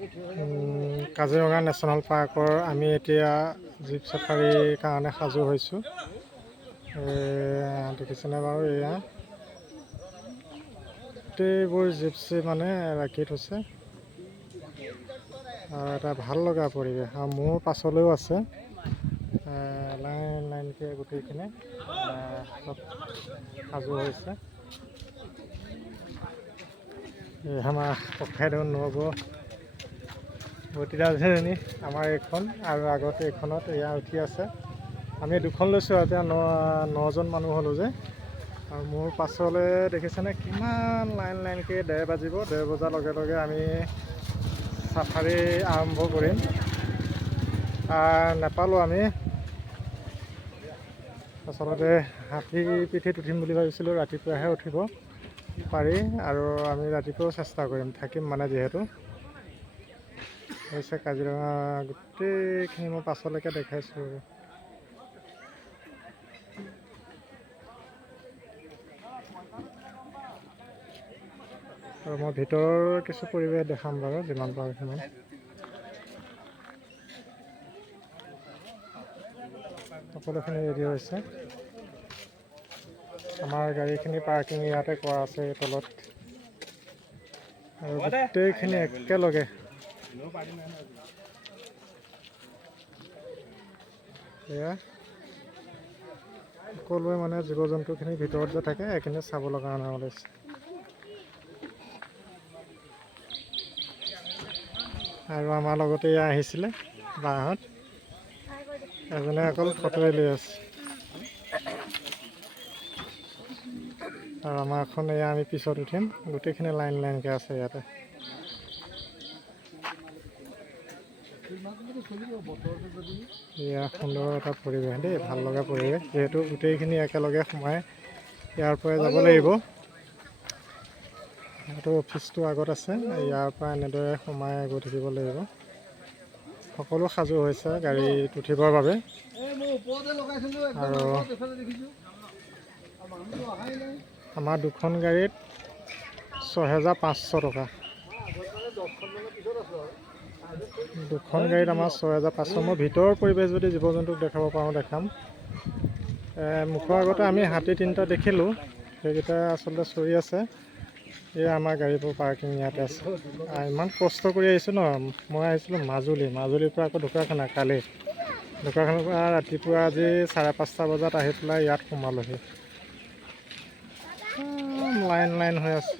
Kaziranga national পাৰ্কৰ আমি এতিয়া জীপ চাফাৰীৰ কাৰণে সাজু হৈছোঁ। দেখিছেনে বাৰু? এয়া গোটেইবোৰ জিপচি মানে ৰাখি থৈছে আৰু এটা ভাল লগা পৰিৱেশ। আৰু মোৰ পাছলৈও আছে লাইন লাইনকৈ গোটেইখিনি চব সাজু হৈছে। আমাৰ ককাইদেউ নব ভতিজাজনী আমাৰ এইখন, আৰু আগতে এইখনত এয়া উঠি আছে। আমি দুখন লৈছোঁ আৰু এতিয়া নজন মানুহ হ'লোঁ যে। আৰু মোৰ পাছলৈ দেখিছেনে কিমান লাইন লাইনকৈ 1:30 বাজিব। 1:30 বজাৰ লগে লগে আমি চাফাৰী আৰম্ভ কৰিম। নাপালোঁ আমি আচলতে হাতী পিঠিত উঠিম বুলি ভাবিছিলোঁ, ৰাতিপুৱাহে উঠিব পাৰি। আৰু আমি ৰাতিপুৱাও চেষ্টা কৰিম, থাকিম মানে যিহেতু হৈছে কাজিৰঙা গোটেইখিনি মই পাছলৈকে দেখাইছোঁ। আৰু মই ভিতৰৰ কিছু পৰিৱেশ দেখাম বাৰু যিমান পাৰোঁ সিমান। সকলোখিনি ৰেডি হৈছে। আমাৰ গাড়ীখিনি পাৰ্কিং ইয়াতে কৰা আছে এই তলত। আৰু গোটেইখিনি একেলগে এয়া সকলোৱে মানে জীৱ জন্তুখিনি ভিতৰত যে থাকে এইখিনি চাবলৈ কাৰণে ওলাইছে। আৰু আমাৰ লগতে এয়া আহিছিলে বাহঁত, এজনে অকল ফটোৱে লৈ আছে। আৰু আমাৰখন এয়া আমি পিছত উঠিম। গোটেইখিনি লাইন লাইনকৈ আছে ইয়াতে। এয়া সুন্দৰ এটা পৰিৱেশ দেই, ভাল লগা পৰিৱেশ। যিহেতু গোটেইখিনি একেলগে সোমাই ইয়াৰ পৰাই যাব লাগিব। সেইটো অফিচটো আগত আছে, ইয়াৰ পৰা এনেদৰে সোমাই গৈ থাকিব লাগিব। সকলো সাজু হৈছে গাড়ীত উঠিবৰ বাবে। আৰু আমাৰ দুখন গাড়ীত 6,500 টকা। দুখন গাড়ীত আমাৰ 6,500। মই ভিতৰৰ পৰিৱেশ যদি জীৱ জন্তুক দেখাব পাৰোঁ দেখাম। মুখৰ আগতে আমি হাতী 3টা দেখিলোঁ, সেইকেইটা আচলতে চৰি আছে। এয়া আমাৰ গাড়ীবোৰ পাৰ্কিং ইয়াতে আছে। ইমান কষ্ট কৰি আহিছোঁ ন। মই আহিছিলোঁ মাজুলীৰ পৰা আকৌ ঢকুৱাখানা। কালি ঢকুৱাখানাৰ পৰা ৰাতিপুৱা আজি 5:30 বজাত আহি পেলাই ইয়াত সোমালোহি। লাইন লাইন হৈ আছে।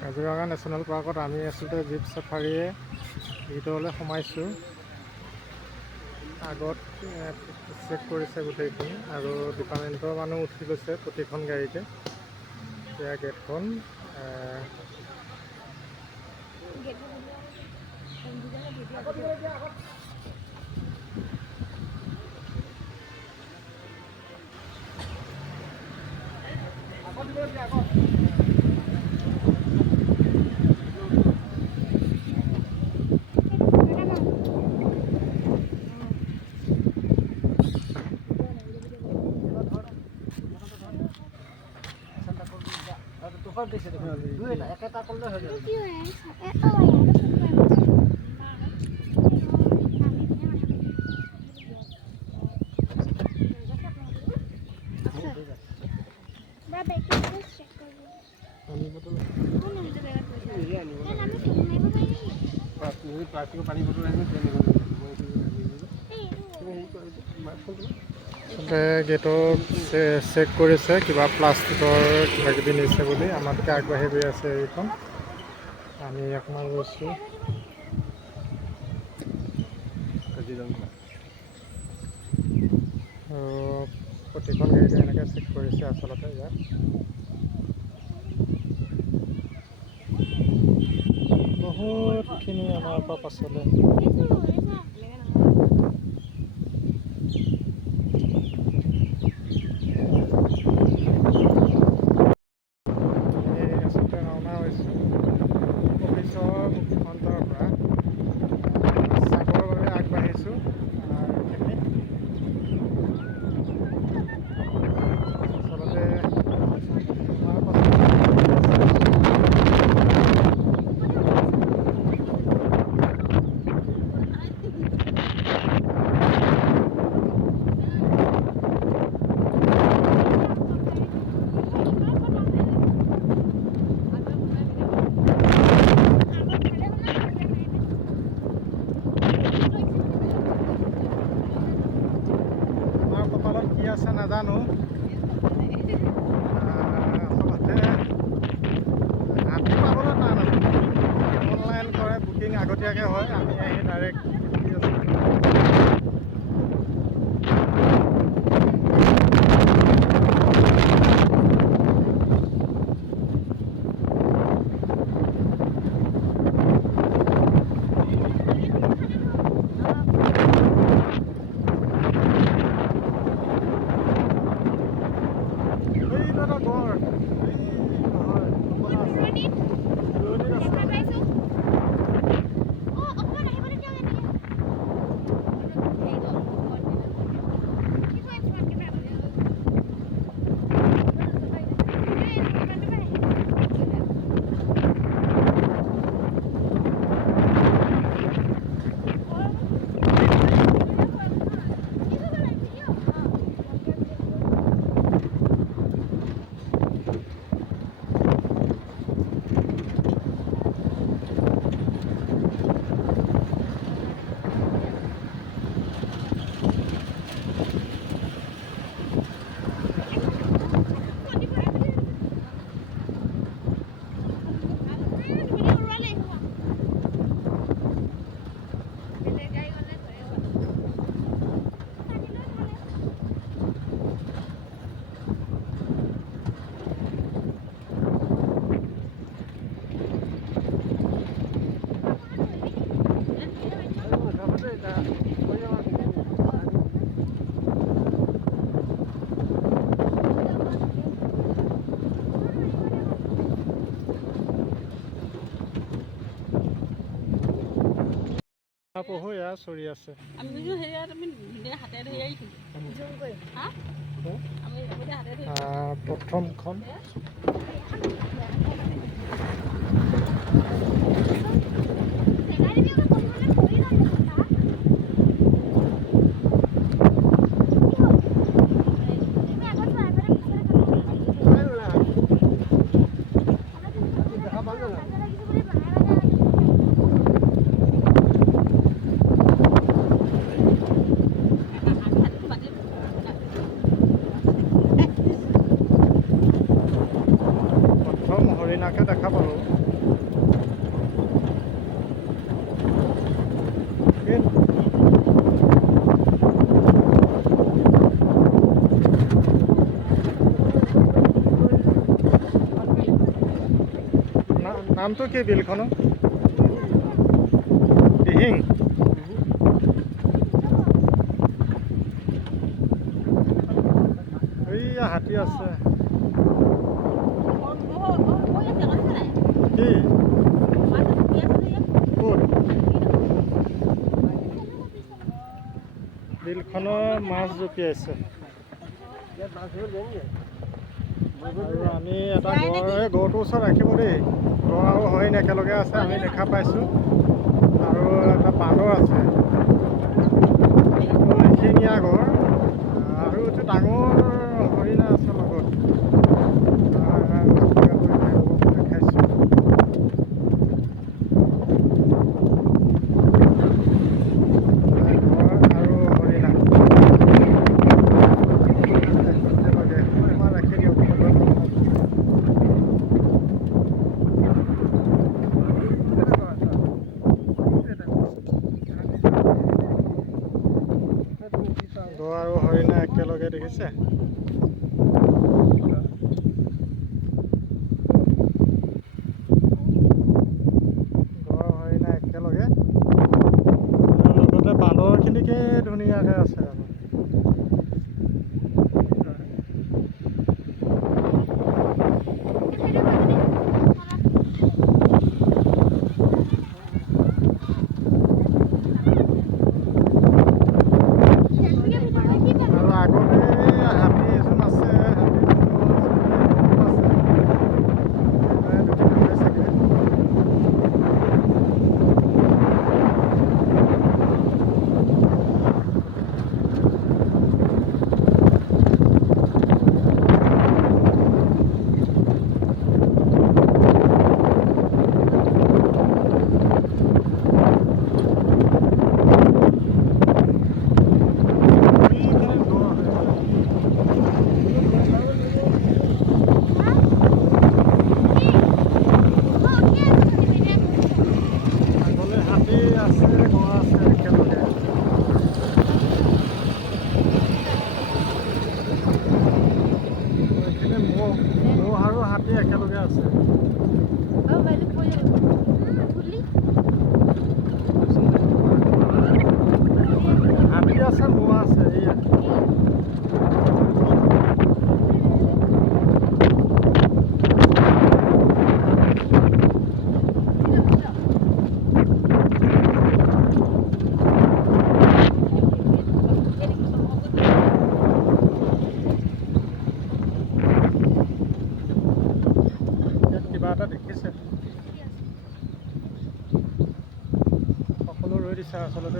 কাজিৰঙা নেশ্যনেল পাৰ্কত আমি আচলতে জীপ চাফাৰীয়ে ভিতৰলৈ সোমাইছোঁ। আগত চেক কৰিছে গোটেইখিনি, আৰু ডিপাৰ্টমেণ্টৰ মানুহ উঠি গৈছে প্ৰতিখন গাড়ীতে। এয়া গেটখন। গেটত চেক কৰিছে, কিবা প্লাষ্টিকৰ কিবাকিবি নিছে বুলি। আমাতকৈ আগবাঢ়ি গৈ আছে এইখন। আমি অকণমান গৈছোঁ। প্ৰতিখন গাড়ীতে এনেকৈ চেক কৰিছে আচলতে ইয়াত। বহুতখিনি আমাৰ পৰা পাছলৈ আচলতে ৰাওনা হৈছোঁ অফিচৰ মুখ্যমন্ত্ৰৰ পৰা চাবৰ বাবে আগবাঢ়িছোঁ। আছে নাজানো। আচলতে হাতী পাবলৈ টান আছে। অনলাইন কৰে, বুকিং আগতীয়াকৈ হয়, আমি আহি ডাইৰেক্ট উঠি আছোঁ। পহু এয়া চৰি আছে। প্ৰথমখন হৰিণাকে দেখা পালোঁ। নামটো কি বিলখনৰ? দিহিং। এইয়া হাতী আছে। কি ক'ত? বিলখনৰ মাছ জঁপিয়াইছে। আৰু আমি এটা গড়টোৰ ওচৰত ৰাখিব দেই। গড় আৰু হৰিণ একেলগে আছে, আমি দেখা পাইছোঁ। আৰু এটা বান্দৰ আছে, এশিঙীয়া গড়, আৰু এইটো ডাঙৰ হৰিণা আছে লগত। দেখাইছোঁ। আৰু হৰিণা ৰাখি দিয়ক। গড় আৰু হৰিণা একেলগে দেখিছে। গড় হৰিণা একেলগে, লগতে বান্দৰখিনিকে ধুনীয়াকৈ আছে। আৰু আগতে হাতী এজন আছে,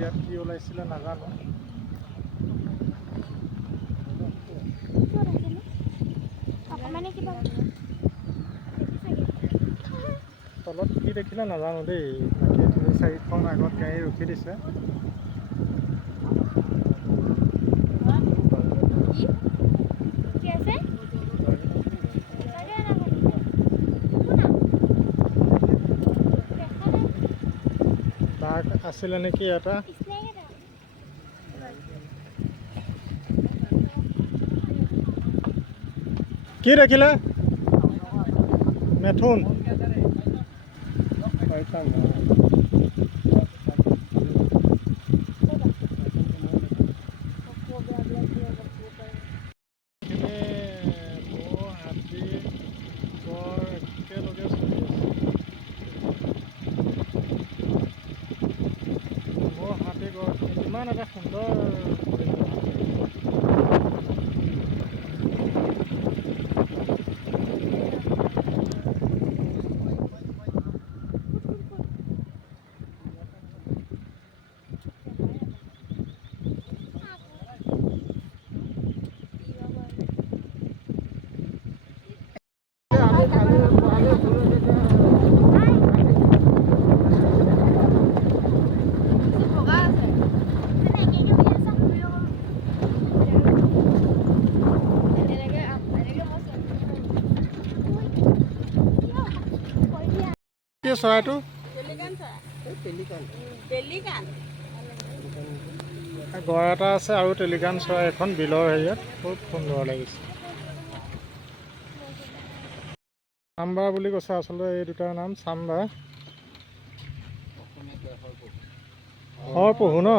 ইয়াত কি ওলাইছিলে নাজানো। তলত কি দেখিলে নাজানো দেই। বাকী 3-4খন আগত গাড়ী ৰখি দিছে। বাঘ আছিলে নেকি এটা। কি দেখিলে? মেথুন। হাতী বৰ একেলগে চলি আছে। মোৰ হাতী গড় ইমান এটা সুন্দৰ কি চৰাইটো? গড় এটা আছে আৰু টেলিকান চৰাই এখন বিলৰ হেৰিয়াত খুব সুন্দৰ লাগিছে। চাম্বা বুলি কৈছে, আচলতে এই দুটাৰ নাম চাম্বা। শৰপহু ন?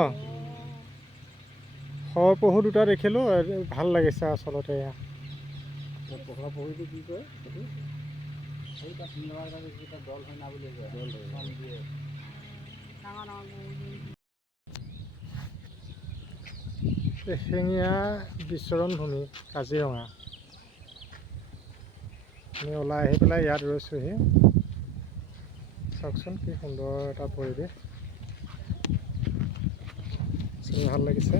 শৰপহু দুটা দেখিলোঁ, ভাল লাগিছে আচলতে। এয়া পহুটো কি কয়? এশিঙীয়া বিচৰণ ভূমি কাজিৰঙা। আমি ওলাই আহি পেলাই ইয়াত ৰৈছোঁহি। চাওকচোন কি সুন্দৰ এটা পৰিৱেশ। ভাল লাগিছে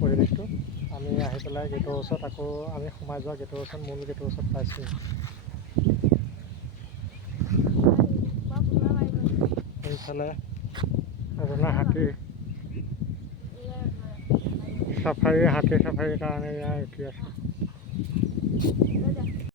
পৰিৱেশটো। আমি আহি পেলাই গেটৰ ওচৰত আকৌ আমি সোমাই যোৱা গেটৰ ওচৰত মূল গেটৰ ওচৰত পাইছোঁ। এইফালে আপোনাৰ হাতী চাফাৰীৰ কাৰণে ইয়াত ৰখি আছে।